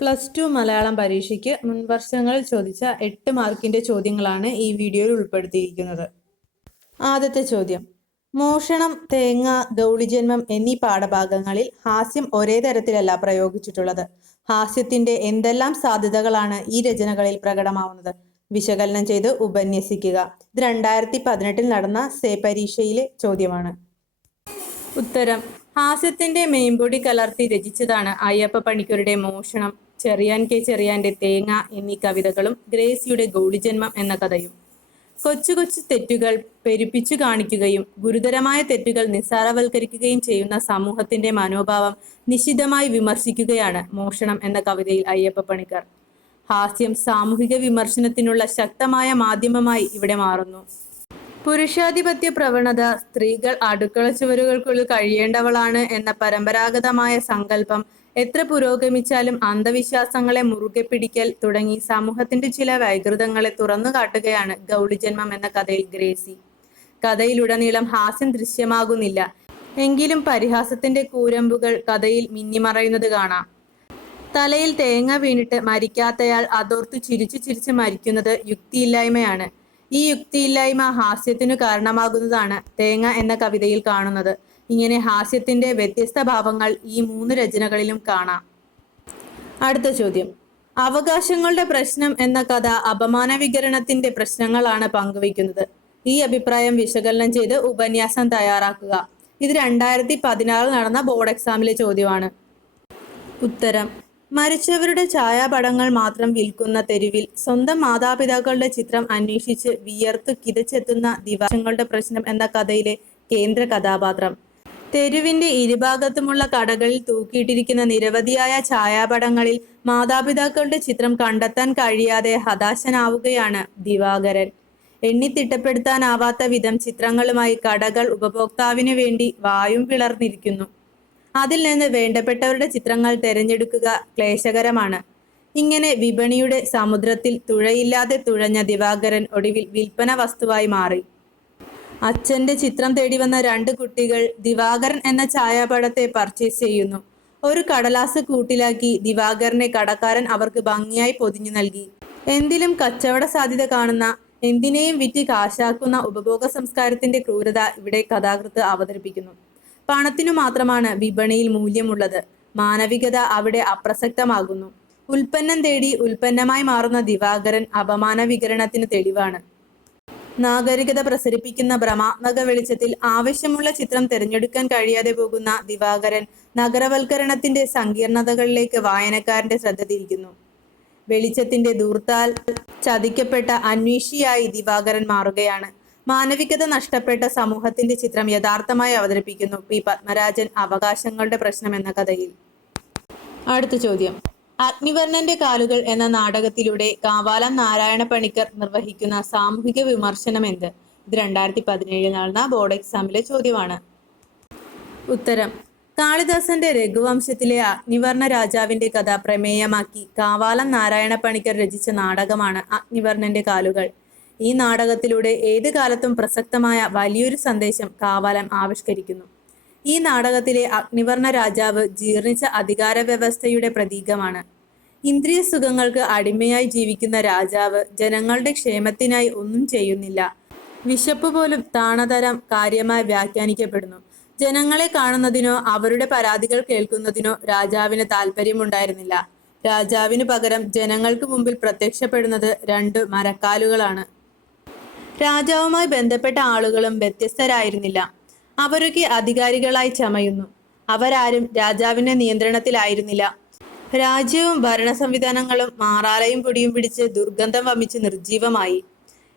Plus two Malayalam പരീക്ഷയ്ക്ക് മുൻവർഷങ്ങളിൽ ചോദിച്ച എട്ട് മാർക്കിന്റെ ചോദ്യങ്ങളാണ് ഈ വീഡിയോയിൽ ഉൾപ്പെടുത്തിയിരിക്കുന്നത്. ആദ്യത്തെ ചോദ്യം. മോഷണം തേങ്ങ ഗൗളിജന്മം എന്നീ പാഠഭാഗങ്ങളിൽ ഹാസ്യം ഒരേ തരത്തിലല്ല പ്രയോഗിച്ചിട്ടുള്ളത്. ഹാസ്യത്തിന്റെ എന്തെല്ലാം സാധ്യതകളാണ് ഈ രചനകളിൽ പ്രകടമാവുന്നത്? വിശകലനം ചെയ്ത് ഉപന്യസിക്കുക. ഇത് രണ്ടായിരത്തി പതിനെട്ടിൽ നടന്ന സേ പരീക്ഷയിലെ ചോദ്യമാണ്. ഉത്തരം. ഹാസ്യത്തിന്റെ മെയിൻപൊടി കലർത്തി രചിച്ചതാണ് അയ്യപ്പ പണിക്കരുടെ മോഷണം. ചെറിയാൻ കെ ചെറിയാന്റെ തേങ്ങ എന്നീ കവിതകളും ഗ്രേസിയുടെ ഗൗളിജന്മം എന്ന കഥയും. കൊച്ചു കൊച്ചു തെറ്റുകൾ പെരുപ്പിച്ചു കാണിക്കുകയും ഗുരുതരമായ തെറ്റുകൾ നിസ്സാരവൽക്കരിക്കുകയും ചെയ്യുന്ന സമൂഹത്തിന്റെ മനോഭാവം നിശിതമായി വിമർശിക്കുകയാണ് മോഷണം എന്ന കവിതയിൽ അയ്യപ്പ പണിക്കർ. ഹാസ്യം സാമൂഹിക വിമർശനത്തിനുള്ള ശക്തമായ മാധ്യമമായി ഇവിടെ മാറുന്നു. പുരുഷാധിപത്യ പ്രവണത സ്ത്രീകൾ അടുക്കള ചുവരുകൾക്കുള്ളിൽ കഴിയേണ്ടവളാണ് എന്ന പരമ്പരാഗതമായ സങ്കല്പം എത്ര പുരോഗമിച്ചാലും അന്ധവിശ്വാസങ്ങളെ മുറുകെ പിടിക്കൽ തുടങ്ങി സമൂഹത്തിന്റെ ചില വൈകൃതങ്ങളെ തുറന്നു കാട്ടുകയാണ് ഗൗളിജന്മം എന്ന കഥയിൽ ഗ്രേസി. കഥയിലുടനീളം ഹാസ്യം ദൃശ്യമാകുന്നില്ല. എങ്കിലും പരിഹാസത്തിന്റെ കൂരമ്പുകൾ കഥയിൽ മിന്നിമറയുന്നത് കാണാം. തലയിൽ തേങ്ങ വീണിട്ട് മരിക്കാത്തയാൾ അതോർത്ത് ചിരിച്ചു ചിരിച്ച് മരിക്കുന്നത് യുക്തിയില്ലായ്മയാണ്. ഈ യുക്തിയില്ലായ്മ ഹാസ്യത്തിനു കാരണമാകുന്നതാണ് തേങ്ങ എന്ന കവിതയിൽ കാണുന്നത്. ഇങ്ങനെ ഹാസ്യത്തിന്റെ വ്യത്യസ്ത ഭാവങ്ങൾ ഈ മൂന്ന് രചനകളിലും കാണാം. അടുത്ത ചോദ്യം. അവകാശങ്ങളുടെ പ്രശ്നം എന്ന കഥ അപമാന വികരണത്തിന്റെ പ്രശ്നങ്ങളാണ് പങ്കുവയ്ക്കുന്നത്. ഈ അഭിപ്രായം വിശകലനം ചെയ്ത് ഉപന്യാസം തയ്യാറാക്കുക. ഇത് രണ്ടായിരത്തി പതിനാറിൽ നടന്ന ബോർഡ് എക്സാമിലെ ചോദ്യമാണ്. ഉത്തരം. മരിച്ചവരുടെ ഛായാപടങ്ങൾ മാത്രം വിൽക്കുന്ന തെരുവിൽ സ്വന്തം മാതാപിതാക്കളുടെ ചിത്രം അന്വേഷിച്ച് വിയർത്തു കിതച്ചെത്തുന്ന ദിവസങ്ങളുടെ പ്രശ്നം എന്ന കഥയിലെ കേന്ദ്ര കഥാപാത്രം. തെരുവിന്റെ ഇരുഭാഗത്തുമുള്ള കടകളിൽ തൂക്കിയിട്ടിരിക്കുന്ന നിരവധിയായ ഛായാപടങ്ങളിൽ മാതാപിതാക്കളുടെ ചിത്രം കണ്ടെത്താൻ കഴിയാതെ ഹതാശനാവുകയാണ് ദിവാകരൻ. എണ്ണിത്തിട്ടപ്പെടുത്താനാവാത്ത വിധം ചിത്രങ്ങളുമായി കടകൾ ഉപഭോക്താവിനു വേണ്ടി വായും പിളർന്നിരിക്കുന്നു. അതിൽ നിന്ന് വേണ്ടപ്പെട്ടവരുടെ ചിത്രങ്ങൾ തിരഞ്ഞെടുക്കുക ക്ലേശകരമാണ്. ഇങ്ങനെ വിപണിയുടെ സമുദ്രത്തിൽ തുഴയില്ലാതെ തുഴഞ്ഞ ദിവാകരൻ ഒടുവിൽ വിൽപ്പന വസ്തുവായി മാറി. അച്ഛന്റെ ചിത്രം തേടി വന്ന രണ്ട് കുട്ടികൾ ദിവാകരൻ എന്ന ഛായാപടത്തെ പർച്ചേസ് ചെയ്യുന്നു. ഒരു കടലാസ് കൂട്ടിലാക്കി ദിവാകരനെ കടക്കാരൻ അവർക്ക് ഭംഗിയായി പൊതിഞ്ഞു നൽകി. എന്തിലും കച്ചവട സാധ്യത കാണുന്ന എന്തിനേയും വിറ്റ് കാശാക്കുന്ന ഉപഭോഗ സംസ്കാരത്തിന്റെ ക്രൂരത ഇവിടെ കഥാകൃത്ത് അവതരിപ്പിക്കുന്നു. പണത്തിനു മാത്രമാണ് വിപണിയിൽ മൂല്യമുള്ളത്. മാനവികത അവിടെ അപ്രസക്തമാകുന്നു. ഉൽപ്പന്നം തേടി ഉൽപ്പന്നമായി മാറുന്ന ദിവാകരൻ അപമാന വികരണത്തിന് തെളിവാണ്. നാഗരികത പ്രസരിപ്പിക്കുന്ന ഭ്രമാത്മക വെളിച്ചത്തിൽ ആവശ്യമുള്ള ചിത്രം തിരഞ്ഞെടുക്കാൻ കഴിയാതെ പോകുന്ന ദിവാകരൻ നഗരവൽക്കരണത്തിന്റെ സങ്കീർണതകളിലേക്ക് വായനക്കാരന്റെ ശ്രദ്ധ തിരിക്കുന്നു. വെളിച്ചത്തിന്റെ ദൂർത്താൽ ചതിക്കപ്പെട്ട അന്വേഷിയായി ദിവാകരൻ മാറുകയാണ്. മാനവികത നഷ്ടപ്പെട്ട സമൂഹത്തിന്റെ ചിത്രം യഥാർത്ഥമായി അവതരിപ്പിക്കുന്നു പി പത്മരാജൻ അവകാശങ്ങളുടെ പ്രശ്നം എന്ന കഥയിൽ. അടുത്ത ചോദ്യം. അഗ്നിവർണന്റെ കാലുകൾ എന്ന നാടകത്തിലൂടെ കാവാലം നാരായണ പണിക്കർ നിർവഹിക്കുന്ന സാമൂഹിക വിമർശനം എന്ത് ഇത് രണ്ടായിരത്തി പതിനേഴിൽ നടന്ന ബോർഡ് എക്സാമിലെ ചോദ്യമാണ്. ഉത്തരം. കാളിദാസന്റെ രഘുവംശത്തിലെ അഗ്നിവർണ രാജാവിന്റെ കഥ പ്രമേയമാക്കി കാവാലം നാരായണ പണിക്കർ രചിച്ച നാടകമാണ് അഗ്നിവർണന്റെ കാലുകൾ. ഈ നാടകത്തിലൂടെ ഏത് കാലത്തും പ്രസക്തമായ വലിയൊരു സന്ദേശം കാവാലം ആവിഷ്കരിക്കുന്നു. ഈ നാടകത്തിലെ അഗ്നിവർണ രാജാവ് ജീർണിച്ച അധികാര വ്യവസ്ഥയുടെ പ്രതീകമാണ്. ഇന്ദ്രിയ സുഖങ്ങൾക്ക് അടിമയായി ജീവിക്കുന്ന രാജാവ് ജനങ്ങളുടെ ക്ഷേമത്തിനായി ഒന്നും ചെയ്യുന്നില്ല. വിശപ്പ് പോലും താണതരം കാര്യമായി വ്യാഖ്യാനിക്കപ്പെടുന്നു. ജനങ്ങളെ കാണുന്നതിനോ അവരുടെ പരാതികൾ കേൾക്കുന്നതിനോ രാജാവിന് താല്പര്യമുണ്ടായിരുന്നില്ല രാജാവിന് പകരം ജനങ്ങൾക്ക് മുമ്പിൽ പ്രത്യക്ഷപ്പെടുന്നത് രണ്ട് മരക്കാലുകളാണ്. രാജാവുമായി ബന്ധപ്പെട്ട ആളുകളും വ്യത്യസ്തരായിരുന്നില്ല. അവരൊക്കെ അധികാരികളായി ചമയുന്നു. അവരാരും രാജാവിന്റെ നിയന്ത്രണത്തിലായിരുന്നില്ല. രാജ്യവും ഭരണ സംവിധാനങ്ങളും മാറാലയും പൊടിയും പിടിച്ച് ദുർഗന്ധം വമിച്ച് നിർജീവമായി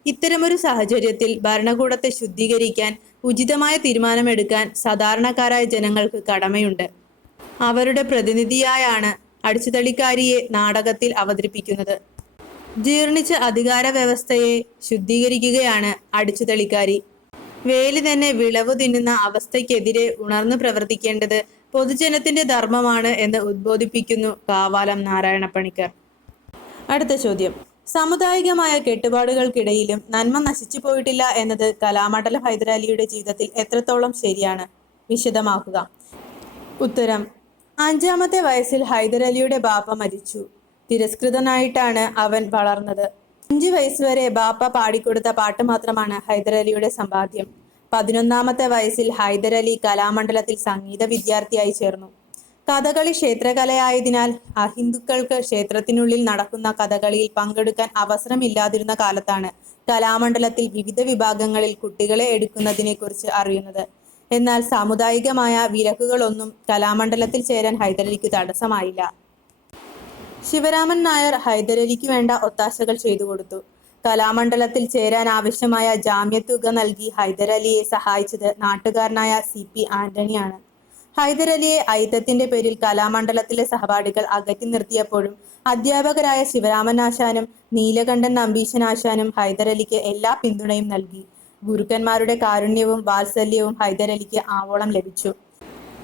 ഇത്തരമൊരു സാഹചര്യത്തിൽ ഭരണകൂടത്തെ ശുദ്ധീകരിക്കാൻ ഉചിതമായ തീരുമാനമെടുക്കാൻ സാധാരണക്കാരായ ജനങ്ങൾക്ക് കടമയുണ്ട്. അവരുടെ പ്രതിനിധിയായാണ് അടിച്ചുതളിക്കാരിയെ നാടകത്തിൽ അവതരിപ്പിക്കുന്നത്. ജീർണിച്ച അധികാര വ്യവസ്ഥയെ ശുദ്ധീകരിക്കുകയാണ് അടിച്ചുതളിക്കാരി വേലി തന്നെ വിളവ് തിന്നുന്ന അവസ്ഥയ്ക്കെതിരെ ഉണർന്നു പ്രവർത്തിക്കേണ്ടത് പൊതുജനത്തിന്റെ ധർമ്മമാണ് എന്ന് ഉദ്ബോധിപ്പിക്കുന്നു കാവാലം നാരായണ പണിക്കർ അടുത്ത ചോദ്യം. സാമുദായികമായ കെട്ടുപാടുകൾക്കിടയിലും നന്മ നശിച്ചു പോയിട്ടില്ല എന്നത് കലാമണ്ഡലം ഹൈദരാലിയുടെ ജീവിതത്തിൽ എത്രത്തോളം ശരിയാണ്? വിശദമാക്കുക. ഉത്തരം. അഞ്ചാമത്തെ വയസ്സിൽ ഹൈദരലിയുടെ ബാപ്പ മരിച്ചു. തിരസ്കൃതനായിട്ടാണ് അവൻ വളർന്നത്. അഞ്ചു വയസ്സുവരെ ബാപ്പ പാടിക്കൊടുത്ത പാട്ട് മാത്രമാണ് ഹൈദരലിയുടെ സമ്പാദ്യം. പതിനൊന്നാമത്തെ വയസ്സിൽ ഹൈദരലി കലാമണ്ഡലത്തിൽ സംഗീത വിദ്യാർത്ഥിയായി ചേർന്നു. കഥകളി ക്ഷേത്രകലയായതിനാൽ അഹിന്ദുക്കൾക്ക് ക്ഷേത്രത്തിനുള്ളിൽ നടക്കുന്ന കഥകളിയിൽ പങ്കെടുക്കാൻ അവസരമില്ലാതിരുന്ന കാലത്താണ് കലാമണ്ഡലത്തിൽ വിവിധ വിഭാഗങ്ങളിൽ കുട്ടികളെ എടുക്കുന്നതിനെക്കുറിച്ച് അറിയുന്നത്. എന്നാൽ സാമുദായികമായ വിലക്കുകളൊന്നും കലാമണ്ഡലത്തിൽ ചേരാൻ ഹൈദരലിക്ക് തടസ്സമായില്ല. ശിവരാമൻ നായർ ഹൈദരലിക്ക് വേണ്ട ഒത്താശകൾ ചെയ്തു കൊടുത്തു. കലാമണ്ഡലത്തിൽ ചേരാൻ ആവശ്യമായ ജാമ്യത്തുക നൽകി ഹൈദരലിയെ സഹായിച്ചത് നാട്ടുകാരനായ സി പി ആന്റണിയാണ്. ഹൈദരലിയെ ഐത്തത്തിന്റെ പേരിൽ കലാമണ്ഡലത്തിലെ സഹപാഠികൾ അകറ്റി നിർത്തിയപ്പോഴും അധ്യാപകരായ ശിവരാമൻ ആശാനും നീലകണ്ഠൻ നമ്പീശൻ ആശാനും ഹൈദരലിക്ക് എല്ലാ പിന്തുണയും നൽകി. ഗുരുക്കന്മാരുടെ കാരുണ്യവും വാത്സല്യവും ഹൈദരലിക്ക് ആവോളം ലഭിച്ചു.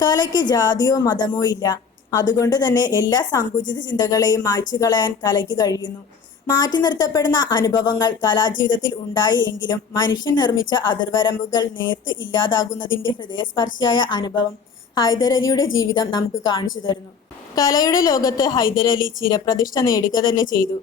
കലയ്ക്ക് ജാതിയോ മതമോ ഇല്ല. അതുകൊണ്ട് തന്നെ എല്ലാ സങ്കുചിത ചിന്തകളെയും മായ്ച്ചു കളയാൻ കലയ്ക്ക് കഴിയുന്നു. മാറ്റി നിർത്തപ്പെടുന്ന അനുഭവങ്ങൾ കലാജീവിതത്തിൽ ഉണ്ടായി എങ്കിലും മനുഷ്യൻ നിർമ്മിച്ച അതിർവരമ്പുകൾ നേർത്ത് ഇല്ലാതാകുന്നതിന്റെ ഹൃദയസ്പർശിയായ അനുഭവം ഹൈദരലിയുടെ ജീവിതം നമുക്ക് കാണിച്ചു തരുന്നു. കലയുടെ ലോകത്ത് ഹൈദരലി ചിരപ്രതിഷ്ഠ നേടുക തന്നെ ചെയ്തു.